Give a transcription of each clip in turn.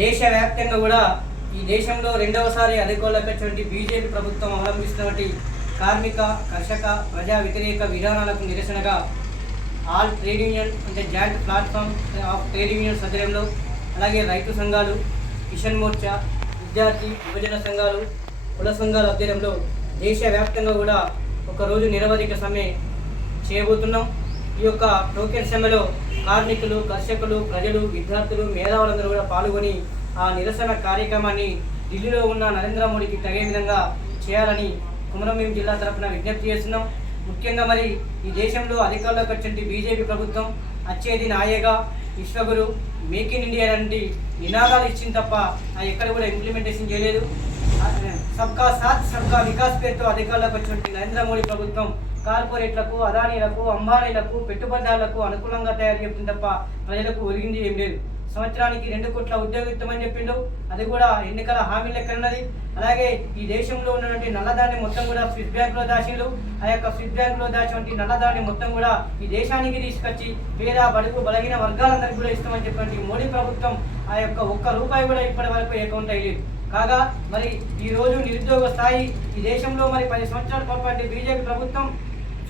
దేశవ్యాప్తంగా కూడా ఈ దేశంలో రెండవసారి అధికారులకు వచ్చినటువంటి బీజేపీ ప్రభుత్వం అవలంబిస్తున్నటువంటి కార్మిక కర్షక ప్రజా వ్యతిరేక విధానాలకు నిరసనగా ఆల్ ట్రేడ్ యూనియన్ అంటే joint platform of trade union ఆధ్వర్యంలో అలాగే రైతు సంఘాలు కిషన్ మోర్చా విద్యార్థి యువజన సంఘాలు కుల సంఘాల ఆధ్వర్యంలో దేశవ్యాప్తంగా కూడా ఒకరోజు నిరవధిక సమ్మె చేయబోతున్నాం. ఈ యొక్క టోకెన్ సమ్మెలో కార్మికులు కర్షకులు ప్రజలు విద్యార్థులు మేధావులందరూ కూడా పాల్గొని ఆ నిరసన కార్యక్రమాన్ని ఢిల్లీలో ఉన్న నరేంద్ర మోడీకి తగే విధంగా చేయాలని కుమరంభీం జిల్లా తరఫున విజ్ఞప్తి చేస్తున్నాం. ముఖ్యంగా మరి ఈ దేశంలో అధికారంలోకి వచ్చిన బీజేపీ ప్రభుత్వం. వచ్చేది నాయేగా విశ్వగురు మేక్ ఇన్ ఇండియా లాంటి నినాదాలు ఇచ్చింది తప్ప అది ఎక్కడ కూడా ఇంప్లిమెంటేషన్ చేయలేదు. సబ్కా సాత్ సబ్కా వికాస్ పేరుతో అధికారులకు వచ్చినటువంటి నరేంద్ర మోడీ ప్రభుత్వం కార్పొరేట్లకు అదానీలకు అంబానీలకు పెట్టుబడిదారులకు అనుకూలంగా తయారు చేస్తుంది తప్ప ప్రజలకు ఒరిగింది ఏం లేదు. సంవత్సరానికి రెండు కోట్ల ఉద్యోగిస్తామని చెప్పిండు. అది కూడా ఎన్నికల హామీ లెక్కన్నది అలాగే ఈ దేశంలో ఉన్నటువంటి నల్లదాన్ని మొత్తం కూడా స్విస్ బ్యాంకులో దాచిండు. ఆ యొక్క స్విస్ బ్యాంకులో దాచినటువంటి నల్లదాన్ని మొత్తం కూడా ఈ దేశానికి తీసుకొచ్చి పేద బడుగు బలహీన వర్గాలందరికీ కూడా ఇస్తామని చెప్పినటువంటి మోడీ ప్రభుత్వం ఆ యొక్క ఒక్క రూపాయి కూడా ఇప్పటి వరకు అకౌంట్ అయ్యలేదు కాగా మరి ఈ రోజు నిరుద్యోగ స్థాయి ఈ దేశంలో మరి పది సంవత్సరాల పాటు బీజేపీ ప్రభుత్వం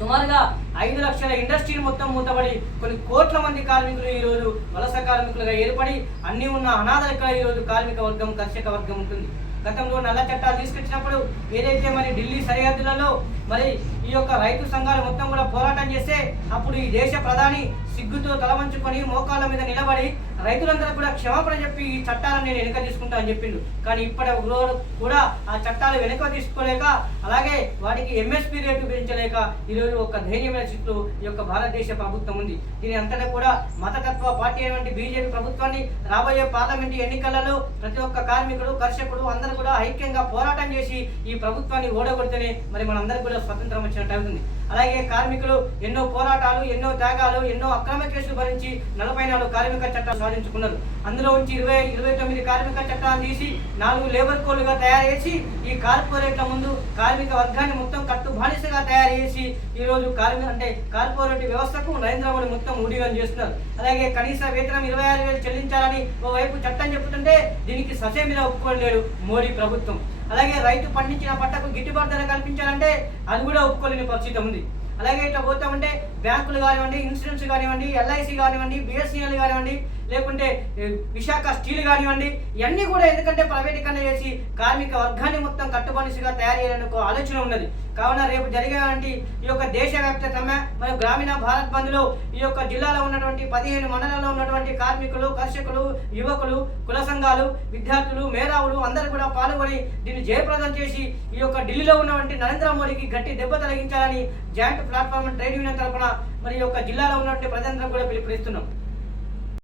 సుమారుగా ఐదు లక్షల ఇండస్ట్రీలు మొత్తం మూతబడి కొన్ని కోట్ల మంది కార్మికులు ఈ రోజు వలస కార్మికులుగా ఏర్పడి అన్ని ఉన్న అనాథ ఈరోజు ఈ రోజు కార్మిక వర్గం కర్షక వర్గం ఉంటుంది. గతంలో నల్ల చట్టాలు తీసుకొచ్చినప్పుడు ఏదైతే మరి ఢిల్లీ సరిహద్దులలో మరి ఈ యొక్క రైతు సంఘాలు మొత్తం కూడా పోరాటం చేస్తే అప్పుడు ఈ దేశ ప్రధాని సిగ్గుతో తలవంచుకొని మోకాళ్ళ మీద నిలబడి రైతులందరూ కూడా క్షమాపణ చెప్పి ఈ చట్టాలను నేను వెనక తీసుకుంటా అని చెప్పిండు. కానీ ఇప్పటి రోజు కూడా ఆ చట్టాలు వెనక తీసుకోలేక అలాగే వాటికి ఎంఎస్పి రేటు పెంచలేక ఈరోజు ఒక ధైర్యమైన చుట్టూ ఈ యొక్క భారతదేశ ప్రభుత్వం ఉంది. దీని అంతటా కూడా మతతత్వ పార్టీ అయినటువంటి బీజేపీ ప్రభుత్వాన్ని రాబోయే పార్లమెంట్ ఎన్నికలలో ప్రతి ఒక్క కార్మికుడు కర్షకుడు అందరూ కూడా ఐక్యంగా పోరాటం చేసి ఈ ప్రభుత్వాన్ని ఓడగొడితేనే మరి మనందరికీ కూడా స్వతంత్రం వచ్చిన టైం ఉంది. అలాగే కార్మికులు ఎన్నో పోరాటాలు ఎన్నో త్యాగాలు ఎన్నో అక్రమ కేసులు భరించి నలభై నాలుగు కార్మిక చట్టాలు సాధించుకున్నారు. అందులో ఉంచి ఇరవై ఇరవై తొమ్మిది కార్మిక చట్టాలను తీసి నాలుగు లేబర్ కోడ్లుగా తయారు చేసి ఈ కార్పొరేట్ల ముందు కార్మిక వర్గాన్ని మొత్తం కట్టు బానిసగా తయారు చేసి ఈ రోజు కార్మిక అంటే కార్పొరేట్ వ్యవస్థకు నరేంద్ర మోడీ మొత్తం ఊడిగం చేస్తున్నారు. అలాగే కనీస వేతనం ఇరవై ఆరు వేలు చెల్లించాలని ఓవైపు చట్టం చెబుతుంటే దీనికి ససేమిలా ఒప్పుకోలేడు మోడీ ప్రభుత్వం. అలాగే రైతు పండించిన పంటకు గిట్టుబాటు ధర కల్పించాలంటే అది కూడా ఒప్పుకోలేని పరిస్థితి ఉంది. అలాగే ఇట్లా పోతామంటే బ్యాంకులు కానివ్వండి ఇన్సూరెన్స్ కానివ్వండి ఎల్ఐసి కానివ్వండి బిఎస్ఎన్ఎల్ కానివ్వండి లేకుంటే విశాఖ స్టీల్ కానివ్వండి ఇవన్నీ కూడా ఎందుకంటే ప్రైవేటీకరణ చేసి కార్మిక వర్గాన్ని మొత్తం కట్టుబడిసిగా తయారు చేయాలని ఒక ఆలోచన ఉన్నది. కావున రేపు జరిగేటువంటి ఈ యొక్క దేశవ్యాప్త సమ్మె మరియు గ్రామీణ భారత్ బంద్లో ఈ యొక్క జిల్లాలో ఉన్నటువంటి పదిహేను మండలాల్లో ఉన్నటువంటి కార్మికులు కర్షకులు యువకులు కుల సంఘాలు విద్యార్థులు మేధావులు అందరూ కూడా పాల్గొని దీన్ని జయప్రదం చేసి ఈ యొక్క ఢిల్లీలో ఉన్నటువంటి నరేంద్ర మోడీకి గట్టి దెబ్బ తొలగించాలని జాయింట్ ప్లాట్ఫామ్ ట్రేడ్ యూనియన్ తరఫున మరి యొక్క జిల్లాలో ఉన్నటువంటి ప్రజలందరూ కూడా పిలుపునిస్తున్నాం.